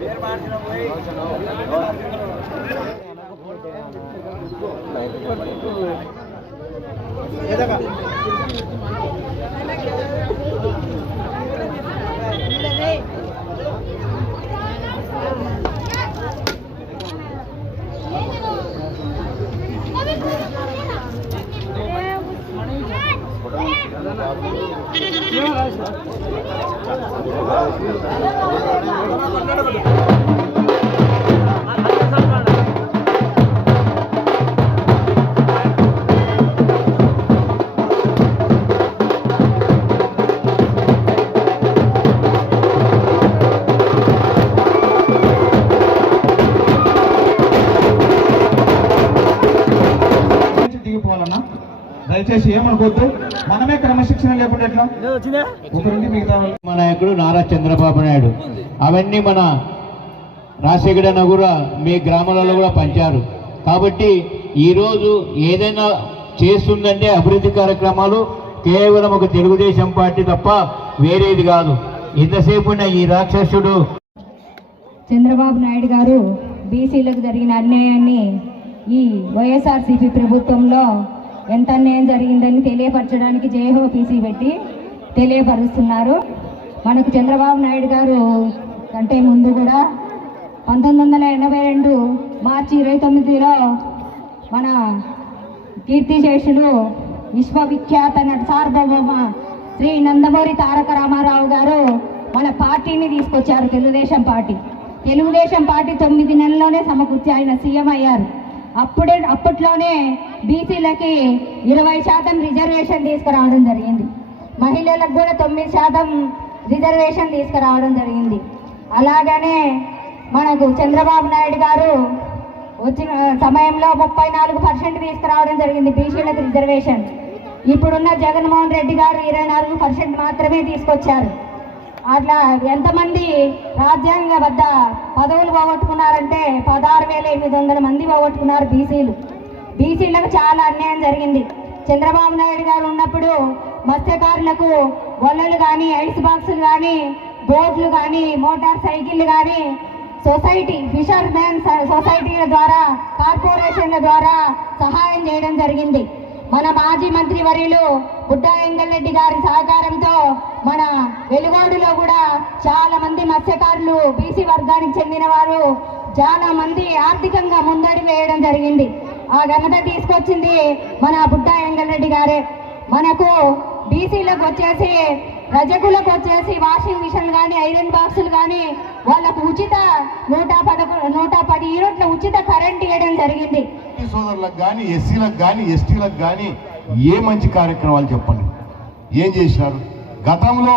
నుంచి దిగిపోవాలన్నా దయచేసి ఏమనుకోవద్దు. మనమే క్రమశిక్షణ లేకుండా ఎట్లా? ఒకరింటి మిగతా వాళ్ళు నాయకుడు నారా చంద్రబాబు నాయుడు. అవన్నీ మన రాజశేఖర్ అన్న కూడా మీ గ్రామాలలో కూడా పంచారు. కాబట్టి ఈరోజు ఏదైనా చేస్తుందంటే అభివృద్ధి కార్యక్రమాలు కేవలం ఒక తెలుగుదేశం పార్టీ తప్ప వేరేది కాదు. ఇంతసేపు ఉన్న ఈ రాక్షసుడు చంద్రబాబు నాయుడు గారు బీసీలకు జరిగిన అన్యాయాన్ని ఈ వైఎస్ఆర్సీపీ ప్రభుత్వంలో ఎంత అన్యాయం జరిగిందని తెలియపరచడానికి జేహో పీసీ పెట్టి తెలియపరుస్తున్నారు. మనకు చంద్రబాబు నాయుడు గారు కంటే ముందు కూడా పంతొమ్మిది వందల ఎనభై రెండు మార్చి ఇరవై తొమ్మిదిలో మన కీర్తిశేషులు విశ్వవిఖ్యాత నట సార్వభౌమ శ్రీ నందమూరి తారక రామారావు గారు మన పార్టీని తీసుకొచ్చారు తెలుగుదేశం పార్టీ. తెలుగుదేశం పార్టీ తొమ్మిది నెలల్లోనే సమకూర్చి ఆయన సీఎం అయ్యారు. అప్పుడే అప్పట్లోనే బీసీలకి ఇరవై శాతం రిజర్వేషన్ తీసుకురావడం జరిగింది. మహిళలకు కూడా తొమ్మిది శాతం రిజర్వేషన్ తీసుకురావడం జరిగింది. అలాగనే మనకు చంద్రబాబు నాయుడు గారు వచ్చిన సమయంలో ముప్పై నాలుగు పర్సెంట్ తీసుకురావడం జరిగింది బీసీలకు రిజర్వేషన్. ఇప్పుడున్న జగన్మోహన్ రెడ్డి గారు ఇరవై నాలుగు పర్సెంట్ మాత్రమే తీసుకొచ్చారు. అట్లా ఎంతమంది రాజ్యాంగ వద్ద పదవులు పోగొట్టుకున్నారంటే పదహారు వేల ఎనిమిది వందల మంది పోగొట్టుకున్నారు బీసీలు. బీసీలకు చాలా అన్యాయం జరిగింది. చంద్రబాబు నాయుడు గారు ఉన్నప్పుడు మత్స్యకారులకు వలలు కానీ ఐస్ బాక్సులు కానీ బోట్లు కానీ మోటార్ సైకిళ్ళు కానీ సొసైటీ ఫిషర్ మ్యాన్ సొసైటీల ద్వారా కార్పొరేషన్ల ద్వారా సహాయం చేయడం జరిగింది. మన మాజీ మంత్రి వర్యులు బుడ్డా వెంకటరెడ్డి గారి సహకారంతో మన వెలుగోడులో కూడా చాలా మంది మత్స్యకారులు బీసీ వర్గానికి చెందిన వారు చాలా మంది ఆర్థికంగా ముందడి వేయడం జరిగింది. ఆ ఘనత తీసుకొచ్చింది మన బుడ్డా వెంకటరెడ్డి గారే. మనకు బీసీలకు వచ్చేసి రజకులకు వచ్చేసి వాషింగ్ మిషన్ కానీ ఐరన్ బాక్సులు కానీ వాళ్ళకు ఉచిత నూట పదకొండు నూట పది యూనిట్ల ఉచిత కరెంట్ ఇవ్వడం జరిగింది. సోదరులకు కానీ ఎస్సీలకు కానీ ఎస్టీలకు కానీ ఏ మంచి కార్యక్రమాలు చెప్పండి? ఏం చేసినారు? గతంలో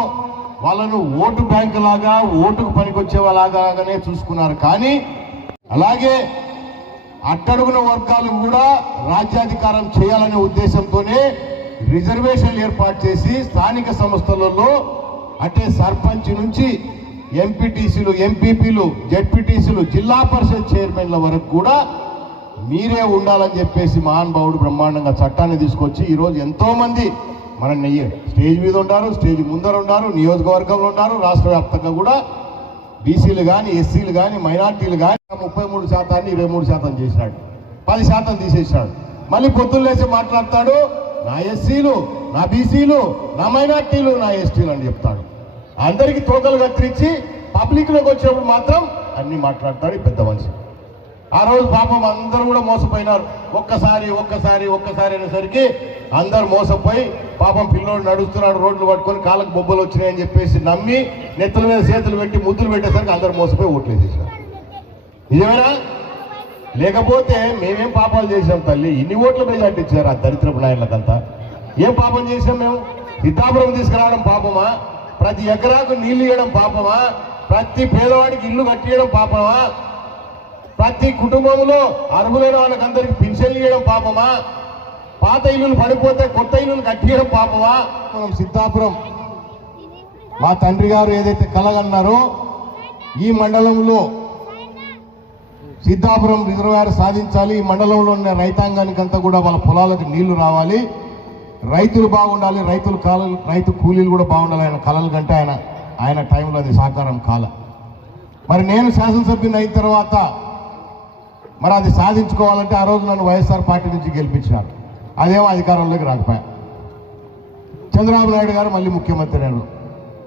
వాళ్ళను ఓటు బ్యాంకు లాగా ఓటుకు పనికొచ్చే వాళ్ళగానే చూసుకున్నారు. కానీ అలాగే అట్టడుగున వర్గాలు కూడా రాజ్యాధికారం చేయాలనే ఉద్దేశంతోనే రిజర్వేషన్లు ఏర్పాటు చేసి స్థానిక సంస్థలలో అంటే సర్పంచ్ నుంచి ఎంపీటీసీలు ఎంపీపీలు జెడ్పీటీసీలు జిల్లా పరిషత్ చైర్మన్ల వరకు కూడా మీరే ఉండాలని చెప్పేసి మహానుభావుడు బ్రహ్మాండంగా చట్టాన్ని తీసుకొచ్చి ఈరోజు ఎంతోమంది మన స్టేజ్ మీద ఉన్నారు స్టేజ్ ముందర ఉన్నారు నియోజకవర్గంలో ఉన్నారు రాష్ట్ర వ్యాప్తంగా కూడా బీసీలు కానీ ఎస్సీలు కానీ మైనార్టీలు కానీ ముప్పై మూడు శాతాన్ని ఇరవై మూడు శాతం చేసినాడు. పది శాతం తీసేసినాడు. మళ్ళీ పొద్దున్న లేచి మాట్లాడతాడు నా ఎస్సీలు నా బీసీలు నా మైనార్టీలు నా ఎస్టీలు అని చెప్తాడు. అందరికీ తోకలు కత్తిరించి పబ్లిక్లోకి వచ్చినప్పుడు మాత్రం అన్ని మాట్లాడతాడు పెద్ద మనిషి. ఆ రోజు పాపం అందరూ కూడా మోసపోయినారు. ఒక్కసారి ఒక్కసారి ఒక్కసారి అనేసరికి అందరు మోసపోయి పాపం పిల్లోడు నడుస్తున్నాడు రోడ్లు పట్టుకొని కాళ్ళకు బొబ్బలు వచ్చినాయని చెప్పేసి నమ్మి నెత్తుల మీద చేతులు పెట్టి ముద్దులు పెట్టేసరికి అందరు మోసపోయి ఓట్లు వేసేసారు నిజమేనా? లేకపోతే మేమేం పాపాలు చేసాం తల్లి? ఇన్ని ఓట్ల మెజార్టీ ఇచ్చారు ఆ దరిద్రపు నాయకులకంతా. ఏం పాపం చేసాం మేము? సిద్ధాపురం తీసుకురావడం పాపమా? ప్రతి ఎకరాకు నీళ్ళు ఇవ్వడం పాపమా? ప్రతి పేదవాడికి ఇల్లు కట్టియడం పాపమా? ప్రతి కుటుంబంలో అర్హులైన వాళ్ళకందరికి పింఛన్లు ఇవ్వడం పాపమా? పాత ఇల్లులు పడిపోతే కొత్త ఇల్లులు కట్టియడం పాపమా? మనం సిద్ధాపురం మా తండ్రి గారు ఏదైతే కలగన్నారో ఈ మండలంలో సిద్ధాపురం రిజర్వాయర్ సాధించాలి. ఈ మండలంలో ఉన్న రైతాంగానికంతా కూడా వాళ్ళ పొలాలకు నీళ్ళు రావాలి. రైతులు బాగుండాలి. రైతులు కాల రైతు కూలీలు కూడా బాగుండాలి. ఆయన కలలు కంటే ఆయన ఆయన టైంలో అది సాకారం కాల. మరి నేను శాసనసభ్యుని అయిన తర్వాత మరి అది సాధించుకోవాలంటే ఆ రోజు నన్ను వైఎస్ఆర్ పార్టీ నుంచి గెలిపించినారు. అదేమో అధికారంలోకి రాకపోయా. చంద్రబాబు నాయుడు గారు మళ్ళీ ముఖ్యమంత్రి అయ్యారు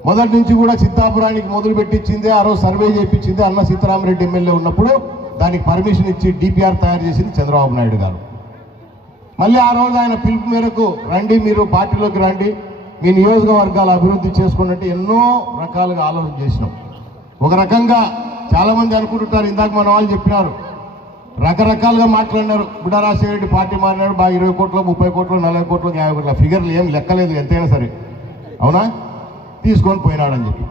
మొదటి నుంచి కూడా సిద్ధాపురానికి మొదలు పెట్టించింది ఆ రోజు సర్వే చేయించింది అన్న సీతారామరెడ్డి ఎమ్మెల్యే ఉన్నప్పుడు దానికి పర్మిషన్ ఇచ్చి డిపిఆర్ తయారు చేసింది చంద్రబాబు నాయుడు గారు. మళ్ళీ ఆ రోజు ఆయన పిలుపు మేరకు రండి మీరు పార్టీలోకి రండి మీ నియోజకవర్గాల అభివృద్ధి చేసుకున్నట్టు ఎన్నో రకాలుగా ఆలోచన చేసినాం. ఒక రకంగా చాలామంది అనుకుంటుంటారు ఇందాక మన వాళ్ళు చెప్పినారు రకరకాలుగా మాట్లాడినారు. బుడ్డా రాజశేఖర పార్టీ మారినాడు బాగా ఇరవై కోట్లు ముప్పై కోట్లు నలభై కోట్లు యాభై కోట్ల ఫిగర్లు ఏం లెక్కలేదు ఎంతైనా సరే. అవునా? తీసుకొని పోయినాడని చెప్పి.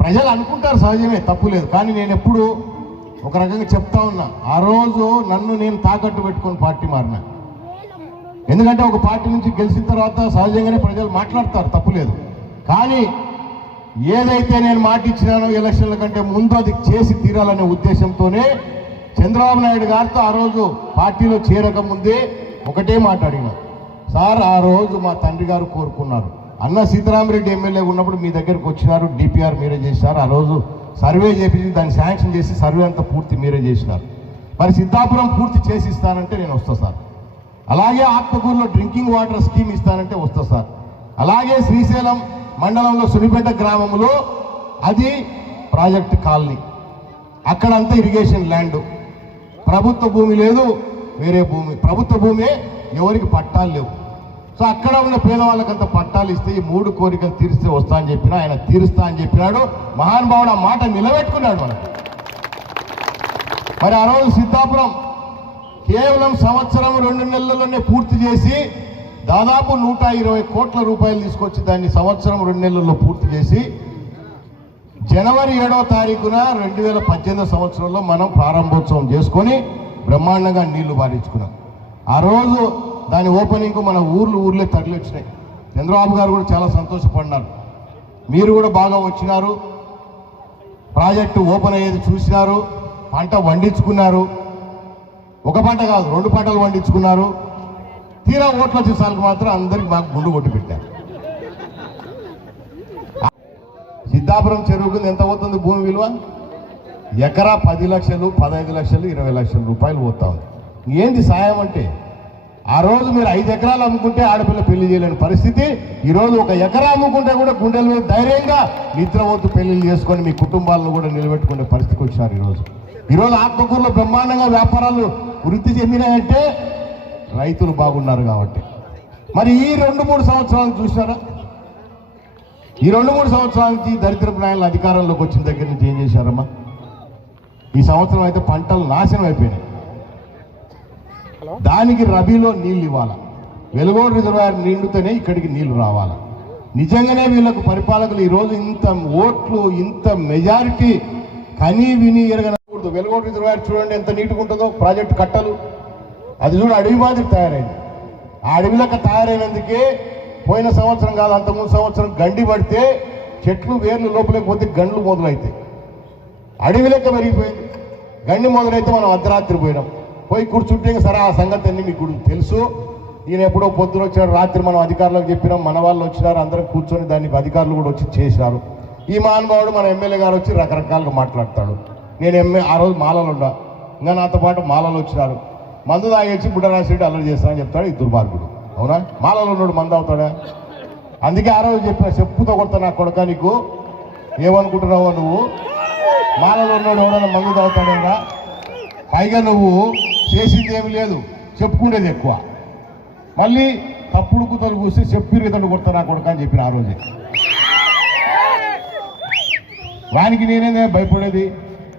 ప్రజలు అనుకుంటారు సహజమే తప్పు లేదు. కానీ నేను ఎప్పుడు ఒక రకంగా చెప్తా ఉన్నా. ఆ రోజు నన్ను నేను తాకట్టు పెట్టుకొని పార్టీ మారినా. ఎందుకంటే ఒక పార్టీ నుంచి గెలిచిన తర్వాత సహజంగానే ప్రజలు మాట్లాడతారు తప్పులేదు. కానీ ఏదైతే నేను మాట ఇచ్చినానో ఎలక్షన్ల కంటే ముందు అది చేసి తీరాలనే ఉద్దేశంతోనే చంద్రబాబు నాయుడు గారితో ఆ రోజు పార్టీలో చేరకముందే ఒకటే మాట సార్ ఆ రోజు మా తండ్రి గారు కోరుకున్నారు. అన్న సీతారామరెడ్డి ఎమ్మెల్యే ఉన్నప్పుడు మీ దగ్గరకు వచ్చినారు డిపిఆర్ మీరే చేశారు ఆ రోజు సర్వే చేపించి దాన్ని శాంక్షన్ చేసి సర్వే అంతా పూర్తి మీరే చేసినారు. మరి సిద్ధాపురం పూర్తి చేసి ఇస్తానంటే నేను వస్తా సార్. అలాగే ఆత్మకూరులో డ్రింకింగ్ వాటర్ స్కీమ్ ఇస్తానంటే వస్తా సార్. అలాగే శ్రీశైలం మండలంలో సునిపేట గ్రామంలో అది ప్రాజెక్ట్ కాలనీ. అక్కడంతా ఇరిగేషన్ ల్యాండ్. ప్రభుత్వ భూమి లేదు వేరే భూమి. ప్రభుత్వ భూమే ఎవరికి పట్టాలు లేవు. సో అక్కడ ఉన్న పేదవాళ్ళకంత పట్టాలు ఇస్తే ఈ మూడు కోరికలు తీరిస్తే వస్తా అని చెప్పిన ఆయన తీరుస్తా అని చెప్పినాడు. మహానుభావుడు ఆ మాట నిలబెట్టుకున్నాడు మనకు. మరి ఆ రోజు సిద్ధాపురం కేవలం సంవత్సరం రెండు నెలల్లోనే పూర్తి చేసి దాదాపు నూట ఇరవై కోట్ల రూపాయలు తీసుకొచ్చి దాన్ని సంవత్సరం రెండు నెలల్లో పూర్తి చేసి జనవరి ఏడవ తారీఖున రెండు వేల పద్దెనిమిది సంవత్సరంలో మనం ప్రారంభోత్సవం చేసుకొని బ్రహ్మాండంగా నీళ్ళు బారించుకున్నాం ఆ రోజు దాని ఓపెనింగ్ మన ఊర్లు ఊర్లే తరలి వచ్చినాయి చంద్రబాబు గారు కూడా చాలా సంతోషపడినారు. మీరు కూడా బాగా వచ్చినారు. ప్రాజెక్టు ఓపెన్ అయ్యేది చూసినారు. పంట వండించుకున్నారు. ఒక పంట కాదు రెండు పంటలు పండించుకున్నారు తీరా ఓట్లు చూసాలకు మాత్రం అందరికి మాకు గుండు కొట్టి పెట్టారు. సిద్ధాపురం చెరువుకుంది ఎంత పోతుంది భూమి విలువ? ఎకరా పది లక్షలు పదహైదు లక్షలు ఇరవై లక్షల రూపాయలు పోతా ఉంది. ఏంది సాయం అంటే? ఆ రోజు మీరు ఐదు ఎకరాలు అమ్ముకుంటే ఆడపిల్ల పెళ్ళి చేయలేని పరిస్థితి. ఈరోజు ఒక ఎకరా అమ్ముకుంటే కూడా గుండెల మీద ధైర్యంగా నిద్రపోతూ పెళ్ళిళ్ళు చేసుకొని మీ కుటుంబాలను కూడా నిలబెట్టుకునే పరిస్థితికి వచ్చారు ఈరోజు ఈరోజు ఆత్మకూరులో బ్రహ్మాండంగా వ్యాపారాలు వృద్ధి చెందినాయంటే రైతులు బాగున్నారు కాబట్టి. మరి ఈ రెండు మూడు సంవత్సరాలు చూసారా ఈ రెండు మూడు సంవత్సరాల నుంచి దరిద్రపు నాయకులు అధికారంలోకి వచ్చిన దగ్గర నుంచి ఏం చేశారమ్మా? ఈ సంవత్సరం అయితే పంటలు నాశనం అయిపోయినాయి. దానికి రబీలో నీళ్ళు ఇవ్వాలి? వెలుగోడు రిజర్వాయర్ నిండుతేనే ఇక్కడికి నీళ్ళు రావాలి? నిజంగానే వీళ్ళకు పరిపాలకులు ఈరోజు ఇంత ఓట్లు ఇంత మెజారిటీ కనీ విని ఎరగనకూడదు. వెలుగోడు రిజర్వాయర్ చూడండి ఎంత నీట్గా ఉంటుందో ప్రాజెక్టు కట్టలు. అది చూడ అడవి మాదిరి తయారైంది. ఆ అడవిలకు తయారైనందుకే పోయిన సంవత్సరం కాదు అంత ముందు సంవత్సరం గండి పడితే చెట్లు వేర్లు లోపలికి పోతే గండ్లు మొదలవుతాయి అడవి లెక్క పెరిగిపోయింది. గండి మొదలైతే మనం అర్ధరాత్రి పోయినాం. పోయి కూర్చుంటే సరే ఆ సంగతి అన్ని మీకు తెలుసు. ఈయన ఎప్పుడో పొద్దున వచ్చాడు రాత్రి మనం అధికారులకు చెప్పినాం మన వాళ్ళు వచ్చినారు అందరం కూర్చొని దానికి అధికారులు కూడా వచ్చి చేశారు ఈ మహానుభావుడు మన ఎమ్మెల్యే గారు వచ్చి రకరకాలుగా మాట్లాడతాడు. నేను ఎమ్మె ఆ రోజు మాలలు ఉండా ఇంకా నాతో పాటు మాలలు వచ్చినారు. మందు తాగేసి బుడ్డరాశిరెడ్డి అల్లరి చేస్తానని చెప్తాడు ఈ దుర్మార్గుడు. అవునా? మాలలో ఉన్నాడు మందు అవుతాడా అందుకే ఆ రోజు చెప్పిన చెప్పుతో కొడతా నా కొడక నీకు. ఏమనుకుంటున్నావో నువ్వు? మాలలో ఉన్నాడు ఎవరైనా మందు తాగుతాడేగా పైగా నువ్వు చేసింది ఏమి లేదు. చెప్పుకునేది ఎక్కువ. మళ్ళీ తప్పుడు కుతలు కూసి చెప్పిరు ఇతడు కొడతా నా అని చెప్పిన ఆ రోజే. వానికి నేనే భయపడేది?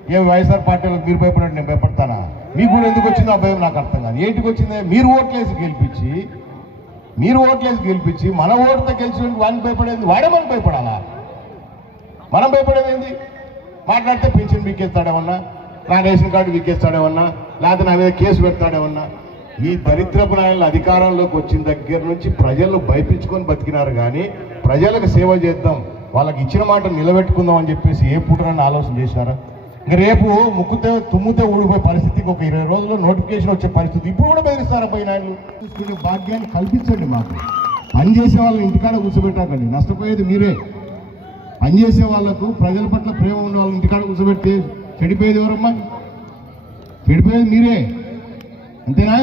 ఏ వైఎస్ఆర్ పార్టీలకు మీరు భయపడేది నేను భయపడతానా? మీకు కూడా ఎందుకు వచ్చిందో ఆ భయం నాకు అర్థం కాదు. ఏంటికి వచ్చింది? మీరు ఓట్లేసి గెలిపించి మీరు ఓట్లేసి గెలిపించి మన ఓటుతో గెలిచిన వాడిని భయపడేది వాడే మనకు భయపడాలా? మనం భయపడేది ఏంది? మాట్లాడితే పెన్షన్ వీకేస్తాడేమన్నా నా రేషన్ కార్డు విక్కేస్తాడేమన్నా లేకపోతే నా మీద కేసు పెడతాడేమన్నా ఈ దరిద్రపు నాయకులు అధికారంలోకి వచ్చిన దగ్గర నుంచి ప్రజలు భయపించుకొని బతికినారు కానీ ప్రజలకు సేవ చేద్దాం వాళ్ళకి ఇచ్చిన మాట నిలబెట్టుకుందాం అని చెప్పేసి ఏ పూటనని ఆలోచన చేశారా? ఇంకా రేపు ముక్కుతే తుమ్ముతే ఊడిపోయే పరిస్థితికి ఒక ఇరవై రోజుల్లో నోటిఫికేషన్ వచ్చే పరిస్థితి ఇప్పుడు కూడా బెదిరిస్తారా పోయి నాయకులు చూసుకునే భాగ్యాన్ని కల్పించండి మాకు. పని చేసే వాళ్ళని ఇంటికాడ కూర్చోబెట్టాకండి. నష్టపోయేది మీరే. పనిచేసే వాళ్ళకు ప్రజల పట్ల ప్రేమ ఉన్న వాళ్ళని ఇంటికాడ కూర్చోబెట్టి చెడిపోయేది ఎవరమ్మా? చెడిపోయేది మీరే. అంతేనా?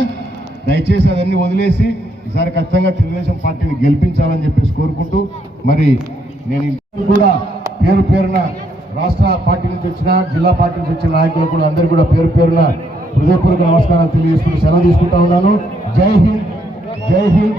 దయచేసి అదన్నీ వదిలేసి ఈసారి ఖచ్చితంగా తెలుగుదేశం పార్టీని గెలిపించాలని చెప్పేసి కోరుకుంటూ మరి నేను కూడా పేరు పేరున రాష్ట్ర పార్టీ నుంచి వచ్చిన జిల్లా పార్టీ నుంచి వచ్చిన నాయకులు కూడా అందరు కూడా పేరు పేరున హృదయపూర్వక నమస్కారాలు తెలియజేసుకుంటూ సెలవు తీసుకుంటా ఉన్నాను. జై హింద్ జై హింద్.